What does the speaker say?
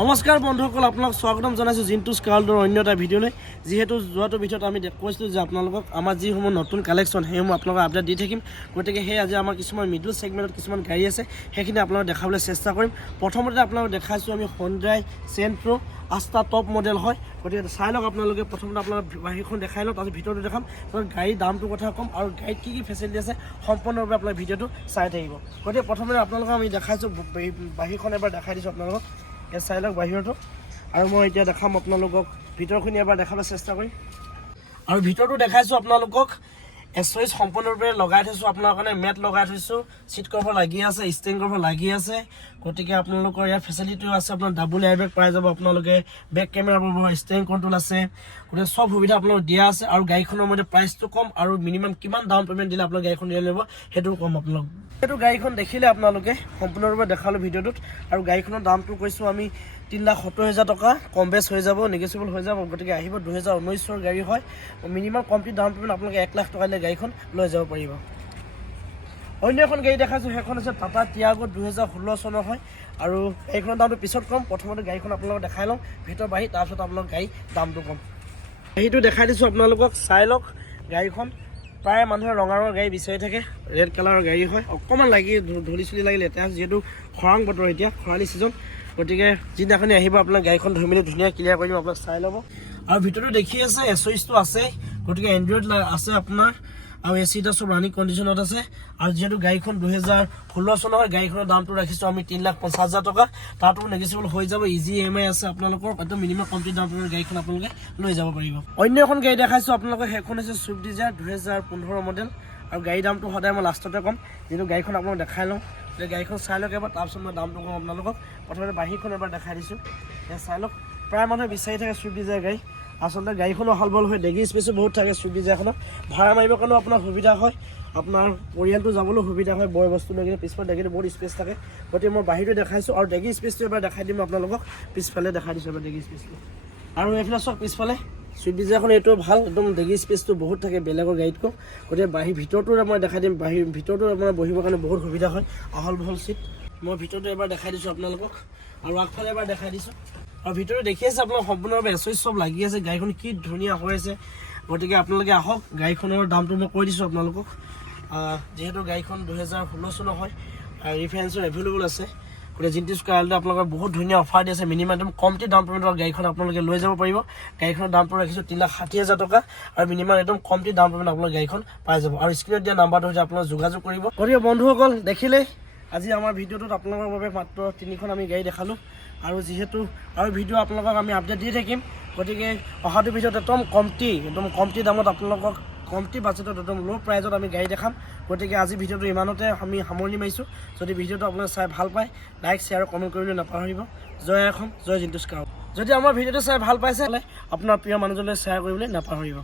নমস্কাৰ বন্ধুসকল, আপোনালোক স্বাগতম জনাইছোঁ জিন্টুছ কাৰ্লৰ অন্য এটা ভিডিঅ'লৈ। যিহেতু যোৱাটো ভিডিঅ'ত আমি কৈছিলোঁ যে আপোনালোকক আমাৰ যিসমূহ নতুন কালেকশ্যন সেইসমূহ আপোনালোকক আপডেট দি থাকিম। গতিকে সেই আজি আমাৰ কিছুমান মিডল ছেগমেণ্টত কিছুমান গাড়ী আছে, সেইখিনি আপোনালোকক দেখাবলৈ চেষ্টা কৰিম। প্ৰথমতে আপোনালোকক দেখাইছোঁ আমি Hyundai Santro আস্তা টপ মডেল হয়। গতিকে চাই লওক আপোনালোকে। প্ৰথমতে আপোনালোক বাহিৰখন দেখাই লওক, তাৰপিছত ভিতৰটো দেখাম, গাড়ীৰ দামটোৰ কথা ক'ম আৰু গাড়ীত কি কি ফেচিলিটি আছে সম্পূৰ্ণৰূপে আপোনাৰ ভিডিঅ'টো চাই থাকিব। গতিকে প্ৰথমতে আপোনালোকক আমি দেখাইছোঁ বাহিৰখন এবাৰ দেখাই দিছোঁ আপোনালোকক। এই চাই লওক বাহিৰটো, আৰু মই এতিয়া দেখাম আপোনালোকক ভিতৰখিনি এবাৰ দেখাবলৈ চেষ্টা কৰিম। আৰু ভিতৰটো দেখাইছোঁ আপোনালোকক এচইচ সম্পূৰ্ণৰূপে লগাই থৈছোঁ আপোনাৰ কাৰণে, মেট লগাই থৈছোঁ, চিট কভাৰ লাগি আছে, ষ্টেৰিং কভাৰ লাগি আছে। গতিকে আপোনালোকৰ ইয়াত ফেচিলিটিও আছে, আপোনাৰ ডাবল এয়াৰবেগ পাই যাব আপোনালোকে, বেক কেমেৰা পাব, ষ্টেৰিং কণ্ট্ৰল আছে। গতিকে চব সুবিধা আপোনালোক দিয়া আছে। আৰু গাড়ীখনৰ মধ্যে প্ৰাইচটো কম আৰু মিনিমাম কিমান ডাউন পে'মেণ্ট দিলে আপোনালোকে গাড়ীখন লৈ ল'ব সেইটোও কম আপোনালোক। সেইটো গাড়ীখন দেখিলে আপোনালোকে সম্পূৰ্ণৰূপে দেখালোঁ ভিডিঅ'টোত। আৰু গাড়ীখনৰ দামটো কৈছোঁ আমি 3,70,000 টকা, কম বেছ হৈ যাব, নেগেচিবল হৈ যাব। গতিকে আহিব 2019 গাড়ী হয়, মিনিমাম কমপ্লিট ডাউন পে'মেণ্ট আপোনালোকে 1 লাখ টকা দিলে গাড়ীখন লৈ যাব পাৰিব। অন্য এখন গাড়ী দেখাইছোঁ, সেইখন হৈছে টাটা টিয়াগো 2016 চনৰ হয়। আৰু গাড়ীখনৰ দামটো পিছত কম, প্ৰথমতে গাড়ীখন আপোনালোকক দেখাই লওঁ ভিতৰ বাঢ়ি, তাৰপিছত আপোনালোক গাড়ী দামটো কম। গাড়ীটো দেখাই দিছোঁ আপোনালোকক, চাই লওক গাড়ীখন। প্ৰায় মানুহে ৰঙা ৰঙৰ গাড়ী বিচাৰি থাকে, ৰেড কালাৰৰ গাড়ী হয়। অকণমান লাগি ধূলি চুলি লাগি লেতেৰা, যিহেতু খৰাং বতৰ, এতিয়া খৰালি ছিজন। গতিকে যিদিনাখনি আহিব আপোনাক গাড়ীখন ধুই মেলি ধুনীয়া ক্লিয়াৰ কৰি দিম, আপোনাক চাই ল'ব। আৰু ভিতৰতো দেখি আছে এচইচটো আছে, গতিকে এণ্ড্ৰইড আছে আপোনাৰ, আৰু এ চিটা চব ৰানিং কণ্ডিশ্যনত আছে। আৰু যিহেতু গাড়ীখন 2016 চনৰ হয়, গাড়ীখনৰ দামটো ৰাখিছোঁ আমি 3,50,000 টকা, তাতো নেগেচিবল হৈ যাব। ইজি EMI আছে আপোনালোকৰ, একদম মিনিমাম কমপ্লিট ডাউন পে'মেণ্ট গাড়ীখন আপোনালোকে লৈ যাব পাৰিব। অন্য এখন গাড়ী দেখাইছোঁ আপোনালোকক, সেইখন হৈছে ছুইফ্ট ডিজায়াৰ 2015 মডেল। আৰু গাড়ীৰ দামটো সদায় মই লাষ্টতে ক'ম, যিহেতু গাড়ীখন আপোনালোক দেখাই লওঁ। গাড়ীখন চাই লওক এবাৰ, তাৰপিছত মই দামটো ক'ম আপোনালোকক। প্ৰথমতে বাহিৰখন এবাৰ দেখাই দিছোঁ, চাই লওক। প্ৰায় মানুহে বিচাৰি থাকে ছুইফ্ট ডিজায়াৰ গাড়ী। আচলতে গাড়ীখনো আহল বহল হয়, ডেগি স্পেচো বহুত থাকে ছুইফ্ট ডিজায়াৰখনত। ভাড়া মাৰিবৰ কাৰণেও আপোনাৰ সুবিধা হয়, আপোনাৰ পৰিয়ালটো যাবলৈও সুবিধা হয়। বয় বস্তু লৈ কিনে পিছফালে ডেগিটো বহুত স্পেচ থাকে। গতিকে মই বাহিৰটো দেখাইছোঁ, আৰু ডেগি স্পেচটো এবাৰ দেখাই দিম আপোনালোকক। পিছফালে দেখাই দিছোঁ এবাৰ ডেগি স্পেচটো। আৰু এইফালে চাওক পিছফালে ছুইফ্ট ডিজায়াৰখন, এইটো ভাল, একদম ডেগি স্পেচটো বহুত থাকে বেলেগৰ গাড়ীতকৈ। গতিকে ভিতৰটো মই দেখাই দিম, ভিতৰটো আপোনাৰ বহিবৰ কাৰণে বহুত সুবিধা হয়, আহল বহল চিট। মই ভিতৰটো এবাৰ দেখাই দিছোঁ আপোনালোকক, আৰু আগফালে এবাৰ দেখাই দিছোঁ। আৰু ভিতৰত দেখি আছে আপোনালোক সম্পূৰ্ণভাৱে এচইচ চব লাগি আছে, গাড়ীখন কি ধুনীয়া হৈ আছে। গতিকে আপোনালোকে আহক, গাড়ীখনৰ দামটো মই কৈ দিছোঁ আপোনালোকক। যিহেতু গাড়ীখন 2016 চনৰ হয়, ৰিফাইনেন্সৰ এভেইলেবল আছে। গতিকে জিন্টুছ কাৰ্লে আপোনালোকৰ বহুত ধুনীয়া অফাৰ দি আছে, মিনিমাম একদম কমটি ডাউন পে'মেণ্টৰ গাড়ীখন আপোনালোকে লৈ যাব পাৰিব। গাড়ীখনৰ দামটো ৰাখিছোঁ 3,60,000 টকা, আৰু মিনিমাম একদম কমটি ডাউন পে'মেণ্ট আপোনালোক গাড়ীখন পাই যাব। আৰু স্ক্ৰীণত দিয়া নাম্বাৰটো হৈছে আপোনালোক যোগাযোগ কৰিব। গতিকে বন্ধুসকল দেখিলেই, আজি আমাৰ ভিডিঅ'টোত আপোনালোকৰ বাবে মাত্ৰ 3খন আমি গাড়ী দেখালোঁ। আৰু যিহেতু আৰু ভিডিঅ' আপোনালোকক আমি আপডেট দি থাকিম, গতিকে অহাটো ভিডিঅ'ত একদম কমটি দামত আপোনালোকক, কমটি বাজেটত একদম ল' প্ৰাইজত আমি গাড়ী দেখাম। গতিকে আজি ভিডিঅ'টো ইমানতে আমি সামৰণি মাৰিছোঁ। যদি ভিডিঅ'টো আপোনালোকে চাই ভাল পায়, লাইক শ্বেয়াৰ কমেণ্ট কৰিবলৈ নাপাহৰিব। জয় অসম, জয় জিন্টুছ কাৰ। যদি আমাৰ ভিডিঅ'টো চাই ভাল পাইছে, আপোনাৰ প্ৰিয় মানুহজনলৈ শ্বেয়াৰ কৰিবলৈ নাপাহৰিব।